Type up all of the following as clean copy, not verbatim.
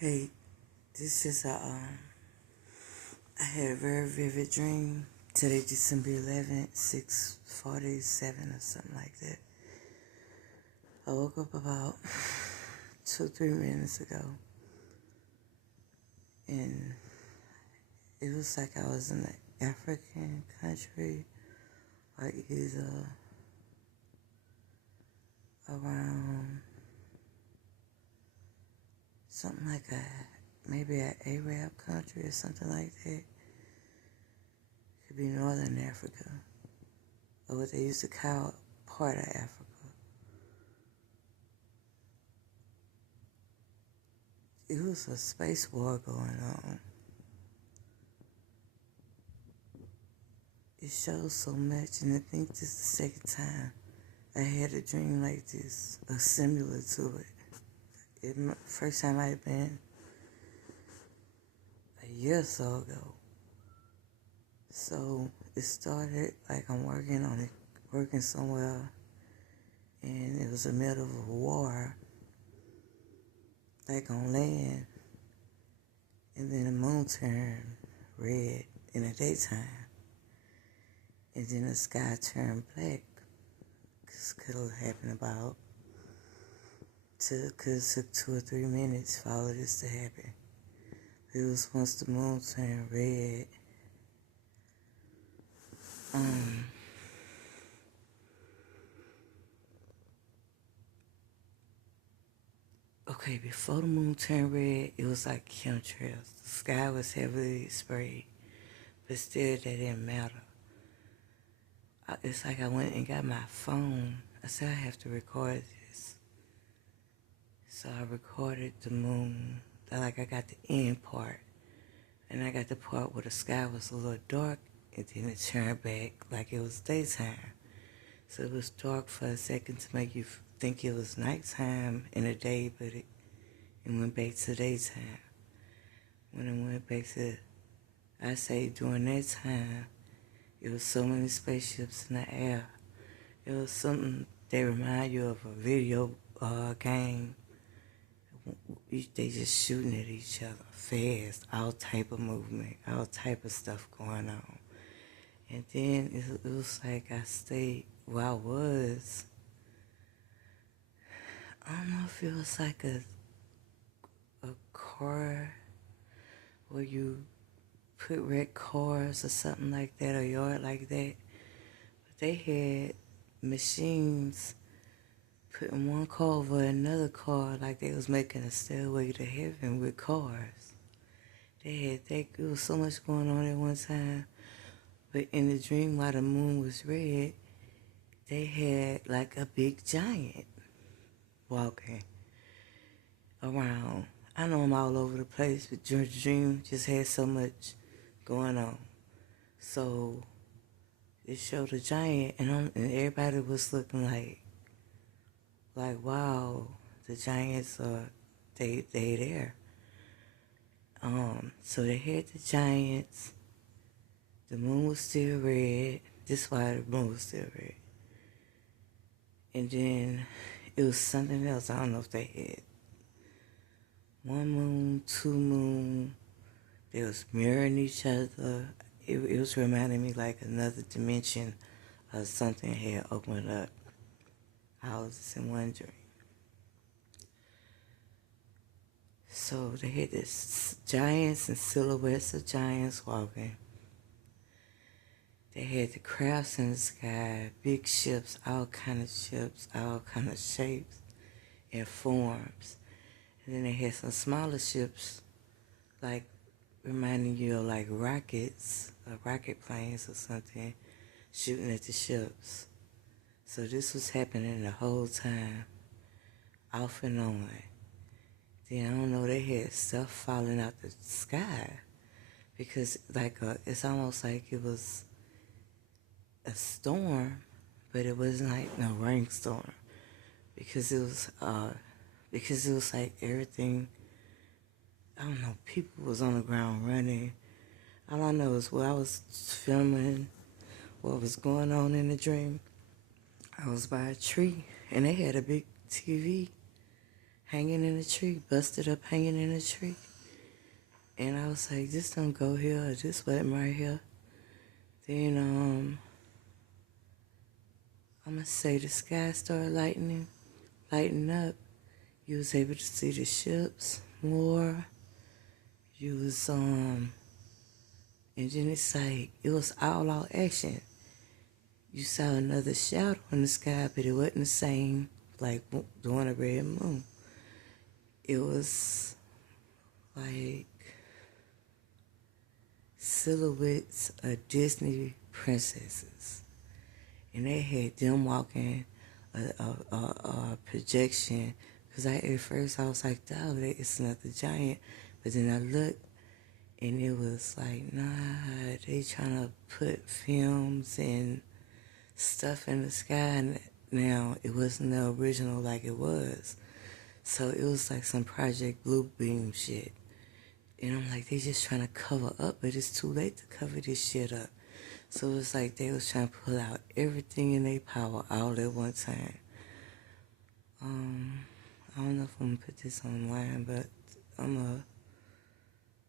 Hey, this is I had a very vivid dream today, December 11th, 6:47 or something like that. I woke up about 2-3 minutes ago, and it was like I was in an African country, like either around something like maybe an Arab country or something like that. Could be Northern Africa, or what they used to call part of Africa. It was a space war going on. It shows so much, and I think this is the second time I had a dream like this, or similar to it. First time might have been a year or so ago. So it started like I'm working somewhere, and it was the middle of a war, like on land, and then the moon turned red in the daytime, and then the sky turned black. This could have happened because it took 2 or 3 minutes for all of this to happen. It was once the moon turned red. Okay, before the moon turned red, it was like chemtrails. The sky was heavily sprayed, but still that didn't matter. It's like I went and got my phone. I said I have to record this. So I recorded the moon. Like I got the end part. And I got the part where the sky was a little dark, and then it turned back like it was daytime. So it was dark for a second to make you think it was nighttime in the day, but it went back to daytime. When it went back to, I say during that time, it was so many spaceships in the air. It was something that remind you of a video game. They just shooting at each other fast, all type of movement, all type of stuff going on. And then it was like I stayed where I was. I don't know if it was like a car where you put red cars or something like that, or yard like that. But they had machines putting one car over another car, like they was making a stairway to heaven with cars. It was so much going on at one time. But in the dream, while the moon was red, they had like a big giant walking around. I know I'm all over the place, but your dream just had so much going on. So it showed a giant, and everybody was looking like wow, the giants are they there. So they had the giants. The moon was still red. This is why the moon was still red. And then it was something else. I don't know if they had one moon, two moon. They was mirroring each other. It was reminding me like another dimension of something had opened up. I was just in one dream. So they had this giants and silhouettes of giants walking. They had the crafts in the sky, big ships, all kind of shapes and forms. And then they had some smaller ships, like reminding you of like rockets or rocket planes or something, shooting at the ships. So this was happening the whole time, off and on. Then I don't know, they had stuff falling out the sky because it's almost like it was a storm, but it wasn't like no rainstorm because it was like everything. I don't know. People was on the ground running. All I know is while I was filming what was going on in the dream, I was by a tree and they had a big TV hanging in a tree, busted up hanging in a tree. And I was like, this don't go here, or this wasn't right here. Then I'm gonna say the sky started lighting up. You was able to see the ships more. You was and then it's like it was all out action. You saw another shadow in the sky, but it wasn't the same like during a red moon. It was like silhouettes of Disney princesses, and they had them walking a projection. Cause at first I was like, "Dog, it's another giant," but then I looked, and it was like, "Nah, they trying to put films and stuff in the sky." And now it wasn't the original like it was, so it was like some Project Bluebeam shit. And I'm like, they just trying to cover up, but it's too late to cover this shit up. So it's like they was trying to pull out everything in their power all at one time. I don't know if I'm gonna put this online, but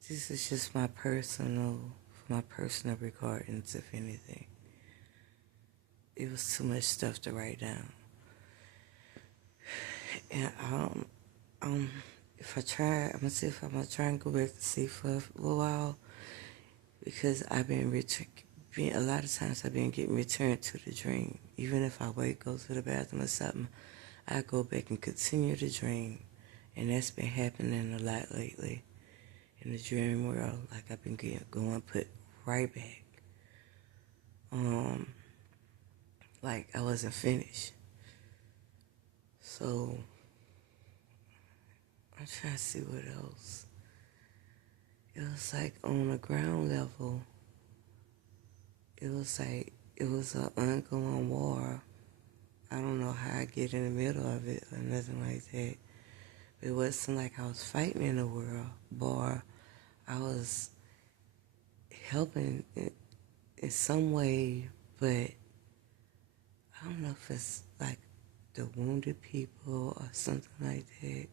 this is just my personal recordings, if anything. It was too much stuff to write down. And if I try, I'm gonna try and go back to sleep for a little while, because I've been a lot of times I've been getting returned to the dream. Even if I wake, go to the bathroom or something, I go back and continue the dream. And that's been happening a lot lately in the dream world. Like I've been going put right back. Like I wasn't finished. So I'm trying to see what else. It was like on the ground level, it was an ongoing war. I don't know how I get in the middle of it or nothing like that. It wasn't like I was fighting in the world war. I was helping in some way, but I don't know if it's like the wounded people or something like that.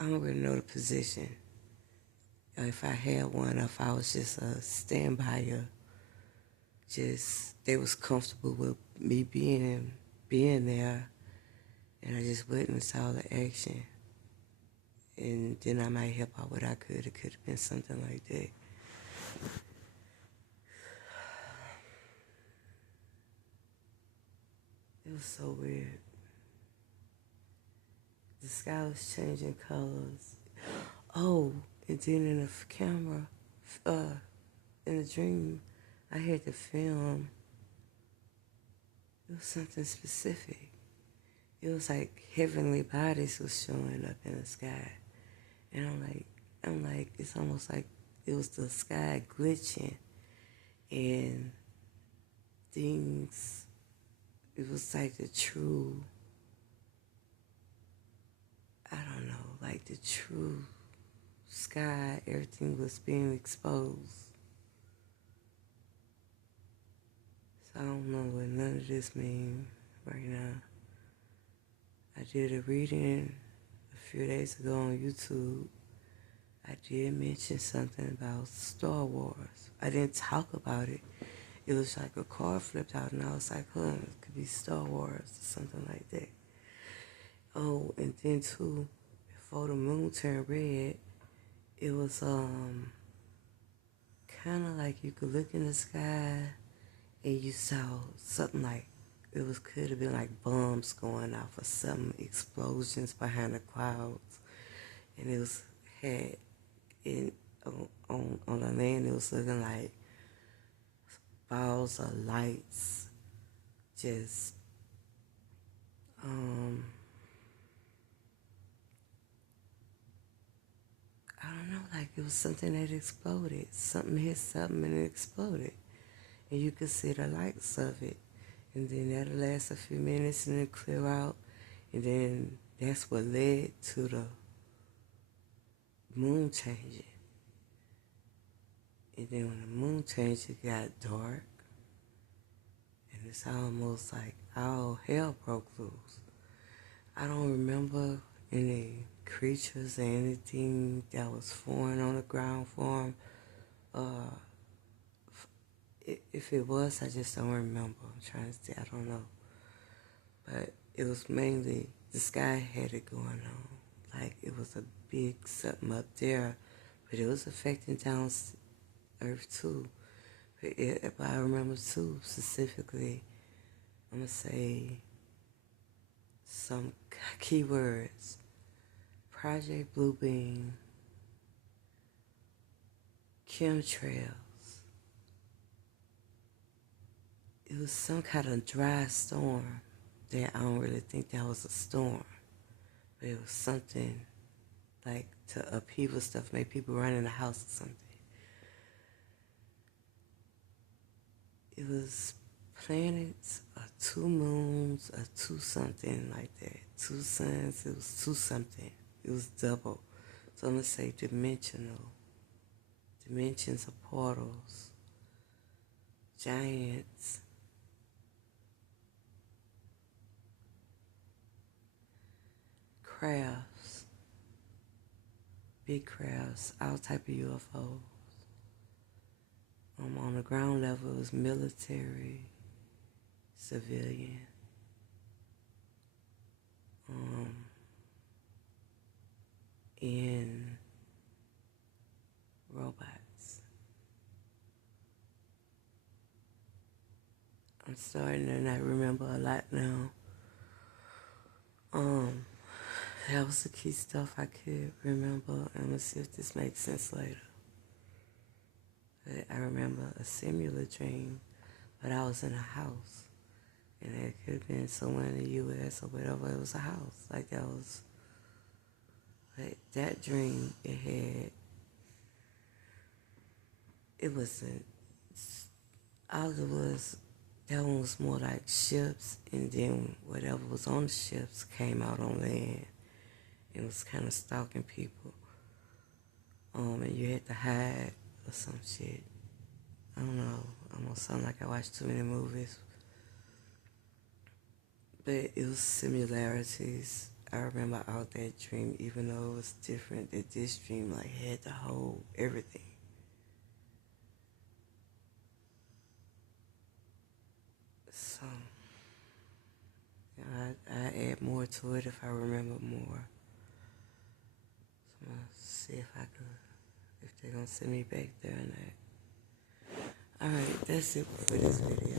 I don't really know the position. If I had one, if I was just a standby, they was comfortable with me being there, and I just witnessed all the action. And then I might help out what I could. It could have been something like that. It was so weird. The sky was changing colors. Oh, and then in the camera, in the dream, I had to film. It was something specific. It was like heavenly bodies was showing up in the sky. And I'm like, it's almost like it was the sky glitching and things. It was like the true, I don't know, like the true sky, everything was being exposed. So I don't know what none of this means right now. I did a reading a few days ago on YouTube. I did mention something about Star Wars. I didn't talk about it. It was like a card flipped out, and I was like, it could be Star Wars or something like that. Oh, and then too, before the moon turned red, it was kind of like you could look in the sky and you saw something like could have been like bombs going off or some explosions behind the clouds, and it was had in on the land. It was looking like balls of lights, just I don't know, like it was something that exploded. Something hit something and it exploded, and you could see the lights of it. And then that'll last a few minutes and then clear out. And then that's what led to the moon changing. And then when the moon changed, it got dark. And it's almost like all hell broke loose. I don't remember any creatures or anything that was foreign on the ground for him. If it was, I just don't remember. I'm trying to say, I don't know. But it was mainly, the sky had it going on. Like it was a big something up there, but it was affecting down Earth too. But I remember too, specifically, I'm going to say some keywords. Project Bluebeam, chemtrails. It was some kind of dry storm that I don't really think that was a storm. But it was something like to upheaval stuff, make people run in the house or something. It was planets, or 2 moons, or 2 something like that. 2 suns, it was 2 something. It was double. So I'm going to say dimensional. Dimensions of portals. Giants. Crafts. Big crafts. All type of UFOs. On the ground level, it was military, civilian, and robots. I'm starting to not remember a lot now. That was the key stuff I could remember. I'm gonna see if this makes sense later. But I remember a similar dream, but I was in a house. And it could have been somewhere in the U.S. or whatever. It was a house. Like that was, like that dream, it wasn't, all it was, that one was more like ships, and then whatever was on the ships came out on land. It was kind of stalking people. And you had to hide or some shit. I don't know. Almost sound like I watched too many movies. But it was similarities. I remember out that dream, even though it was different, that this dream like had the whole everything. So, I add more to it if I remember more. So I'm gonna see if I could, if they're gonna send me back there or not. Alright, that's it for this video.